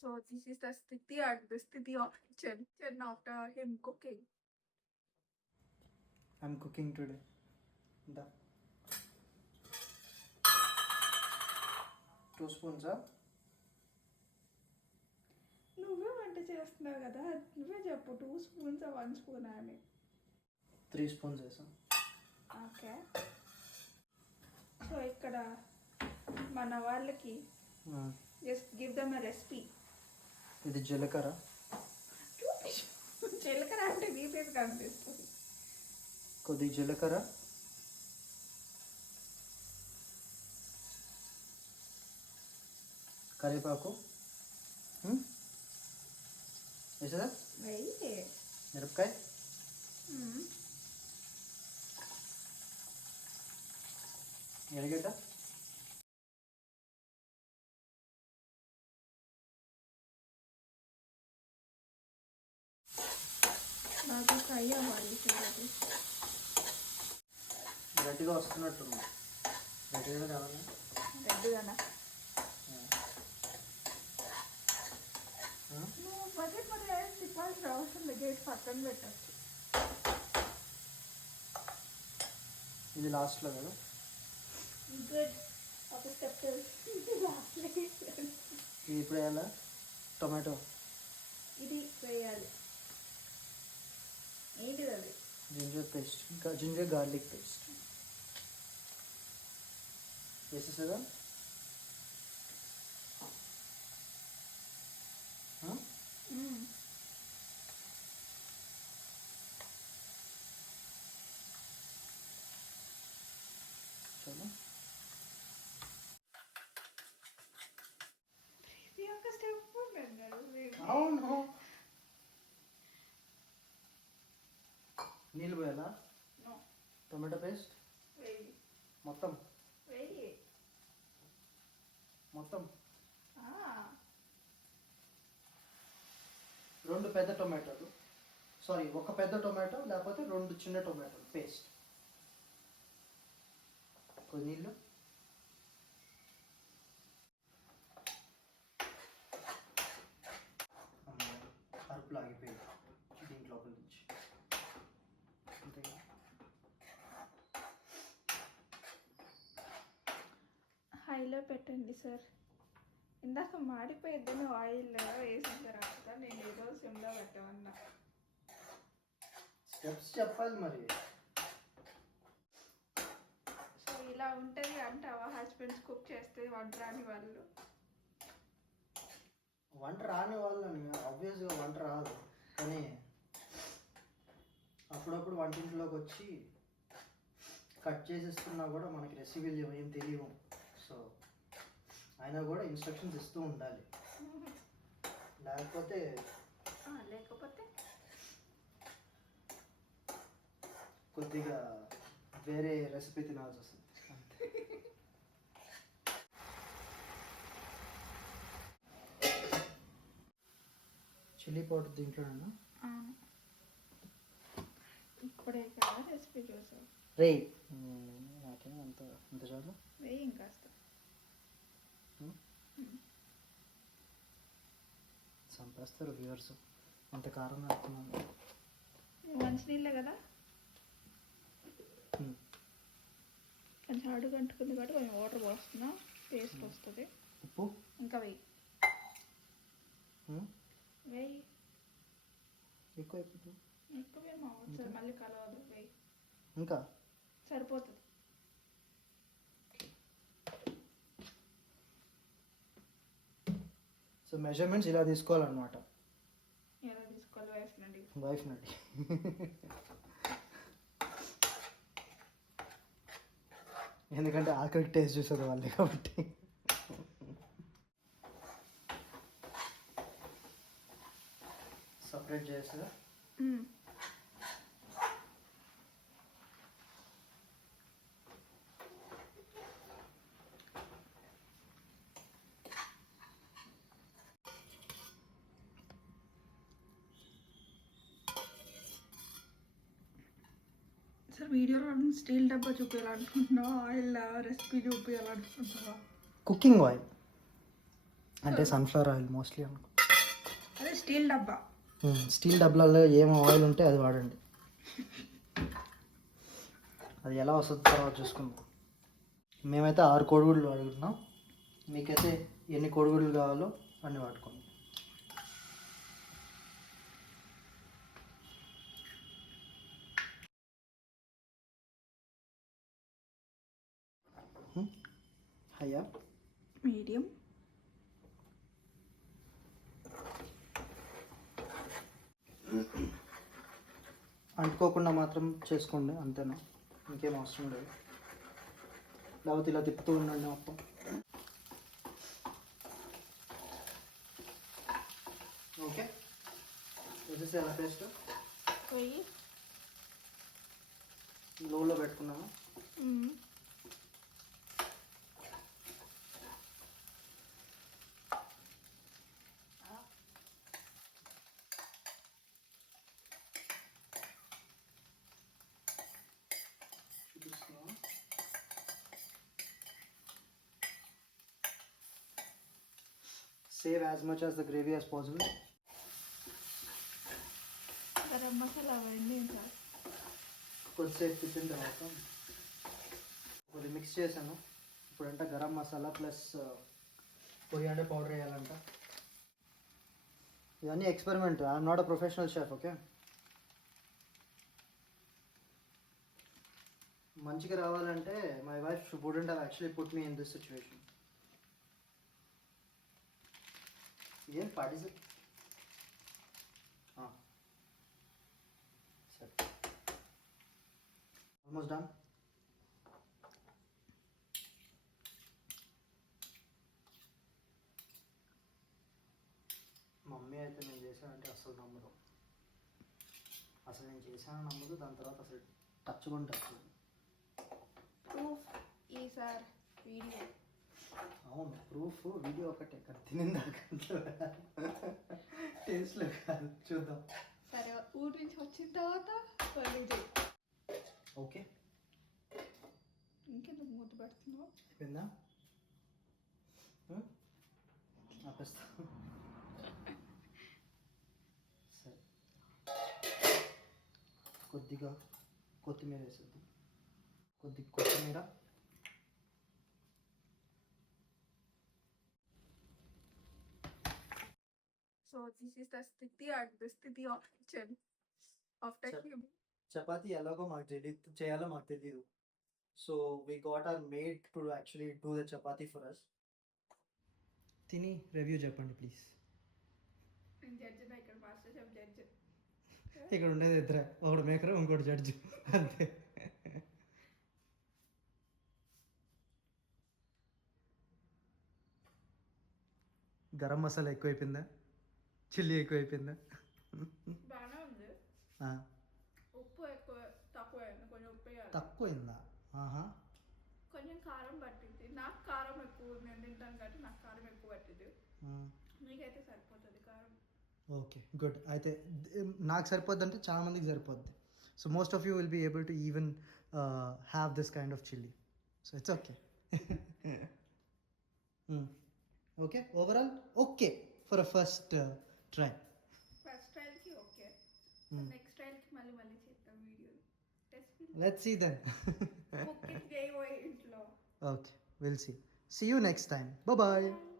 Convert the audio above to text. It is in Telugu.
So this is the sthiti and the sthiti of kitchen after him cooking. I'm cooking today. The 2 spoons. నువ్వే వంట చేస్తున్నావు కదా, నువ్వే చెప్పు 2 spoons 1 spoon అని. 3 spoons వేసాం. ఓకే. సో ఇక్కడ మన వాళ్ళకి జస్ట్ గివ్ దమ్ ఎ రెసిపీ. ఇది జీలకర్ర. జీలకర్ర అంటే నీ పేరు కనిపిస్తుంది. కొద్ది జీలకర్ర, కరివేపాకు వేసేదా, మిరపకాయ, ఎర్రగడ్డ, బాగా ఫ్రై అవ్వాలి. గట్టిగా వస్తున్నట్టుంది. గట్టిగా కావాలి. గట్టిగానా? నువ్వు పదే పదే తిప్పాల్సిన అవసరం లేదు, గేట్ పక్కన పెట్టచ్చు. ఇది లాస్ట్లో కదా. గుడ్. ఒక స్టెప్ లాస్ట్లో ఇది ఇప్పుడు వేయాలా? టొమాటో ఇది వేయాలి. ఏంటిది అది? Ginger paste, ginger garlic paste వేసేసేదా. చలో అవును. నీళ్ళు పోయాలా? టొమాటో పేస్ట్ మొత్తం మొత్తం 2 పెద్ద టొమాటోలు, సారీ 1 పెద్ద టొమాటో లేకపోతే 2 చిన్న టొమాటోలు పేస్ట్. కొన్ని నీళ్ళు, కరుపులు ఆగిపోయింది దీంట్లో నుంచి. అంతేగా. హైలో పెట్టండి సార్. ఇందాక మాడిపోయిద్దని ఆయిల్ వేసిన తర్వాత నేను ఏదో సిమ్లో పెట్టమన్నా. స్టెప్స్ చెప్పాలి మరి. సో ఇలా ఉంటుంది అంటావా హస్బెండ్స్ కుక్ చేస్తే వంట రాని వాళ్ళు? వంట రాని వాళ్ళని ఆబ్వియస్గా వంట రాదు, కానీ అప్పుడప్పుడు వంటింట్లోకి వచ్చి కట్ చేసేస్తున్నా కూడా మనకి రెసిపీలు ఏం తెలియవు. సో అయినా కూడా ఇన్స్ట్రక్షన్స్ ఇస్తూ ఉండాలి, లేకపోతే కొద్దిగా వేరే రెసిపీ తినాల్సి వస్తుంది. చిల్లీ పౌడర్ దీంట్లోనేనా? ఇప్పుడే కదా రెసిపీ చూసావు. రే నాకేం అంత అంత చాలు. వేయి ఇంకాస్త. చంపేస్తారు వ్యూవర్స్, అంత కారం వేస్తున్నాను. మంచినీళ్ళే కదా, కొంచెం అడుగు అంటుకుంది కాబట్టి కొంచెం వాటర్ పోస్తున్నా, టేస్ట్ వస్తుంది. ఉప్పు ఇంకా వేయి ఎక్కువ అయిపోతుంది. ఎక్కువేమో సార్, మళ్ళీ కలవదు. వేయి ఇంకా సరిపోతుంది. సో మెజర్మెంట్స్ ఇలా తీసుకోవాలన్నమాట. ఎలా తీసుకోవాలి? వైఫ్ నడి ఎందుకంటే ఆఖరికి టేస్ట్ చూసేది వాళ్ళే కాబట్టి. సపరేట్ చేస్తా. సార్ వీడియోలో స్టీల్ డబ్బా చూపించాలనుకుంటున్నావా, ఆయిల్ రెసిపీ చూపించాలనుకుంటున్నావా? Cooking oil. అంటే సన్ఫ్లవర్ ఆయిల్ మోస్ట్లీ అనుకో. అదే స్టీల్ డబ్బా. స్టీల్ డబ్బాలో ఏం ఆయిల్ ఉంటే అది వాడండి. అది ఎలా వస్తుందో తర్వాత చూసుకుందాం. మేమైతే 6 కోడిగుడ్లు వాడుకుంటున్నాం. మీకైతే ఎన్ని కోడిగుడ్లు కావాలో అన్ని వాడుకోండి. హయ్యా, మీడియం, అంటుకోకుండా మాత్రం చేసుకోండి, అంతేనా, ఇంకేం అవసరం లేదు. లేకపోతే ఇలా తిప్పుతూ ఉండండి మొత్తం. ఓకే, వేసేసేయాలి పేస్ట్. వెయ్యి. లోలో పెట్టుకున్నాము. Save as much as the gravy as possible. Garam masala అవన్నీ సార్. కొద్దిసేపు తిప్పిన తర్వాత కొద్దిగా మిక్స్ చేశాను. ఇప్పుడంటే garam masala plus coriander powder వేయాలంట. ఇవన్నీ experiment. I'm not a professional chef. Okay, మంచిగా రావాలంటే my wife wouldn't have actually put me in this situation. ఏం పాటిస్ సరే, ఆల్మోస్ట్ డన్. మమ్మీ అయితే నేను చేశానంటే అసలు నమ్మదు. అసలు నేను చేశాను నమ్మదు. దాని తర్వాత అసలు టచ్ కూడా టచ్. ప్రూఫ్ ఈ సార్ వీడియో. అవును, ప్రూఫ్ వీడియో ఒకటే. ఇక్కడ తినిందాక టేస్ట్లో కాదు. చూద్దాం. సరే, ఊరి నుంచి వచ్చిన తర్వాత ఓకే, ఇంకెందుకు మూత పెడుతున్నావు? అయిపోయిందా? ఆపేస్తా. సరే, కొద్దిగా కొత్తిమీర వేసేద్దాం. కొత్తిమీర. So this is the sthiti and the sthiti of kitchen after him. Chapati ఎలాగో మాకు తెలియదు, చేయాలో మాకు తెలియదు. So we got our maid to actually do the chapati for us. తిని రివ్యూ చెప్పండి ప్లీజ్. నేను జడ్జి, ఇక్కడ మాస్టర్ షెఫ్ జడ్జి. ఇక్కడ ఉండేది ఇద్దరే, ఒకడు మేకర్, ఇంకోటి జడ్జి, అంతే. గరం మసాలా ఎక్కువైపోయిందా? చిల్లీ ఎక్కువైపోయిందా? బాగానే ఉంది. ఉప్పు ఎక్కువ తక్కువ అయింది. కొంచెం ఉప్పు తక్కువైందా? కొంచెం కారం పట్టింది. నాకు కారం ఎక్కువ, నేను తింటాను కాబట్టి నాకు కారం ఎక్కువ పట్టింది. నీకైతే సరిపోతుంది కారం. Okay, good. అయితే నాకు సరిపోద్ది అంటే చాలా మందికి సరిపోద్ది. So most of you will be able to even have this kind of chilli. So it's okay. Okay, overall okay for a first try. First ట్రైల్కి ఓకే. నెక్స్ట్ ట్రైల్కి మళ్ళీ చేద్దాం video. Let's see then. Cooking చేయబోయే ఇంట్లో. Okay, will see. See you next time. Bye bye.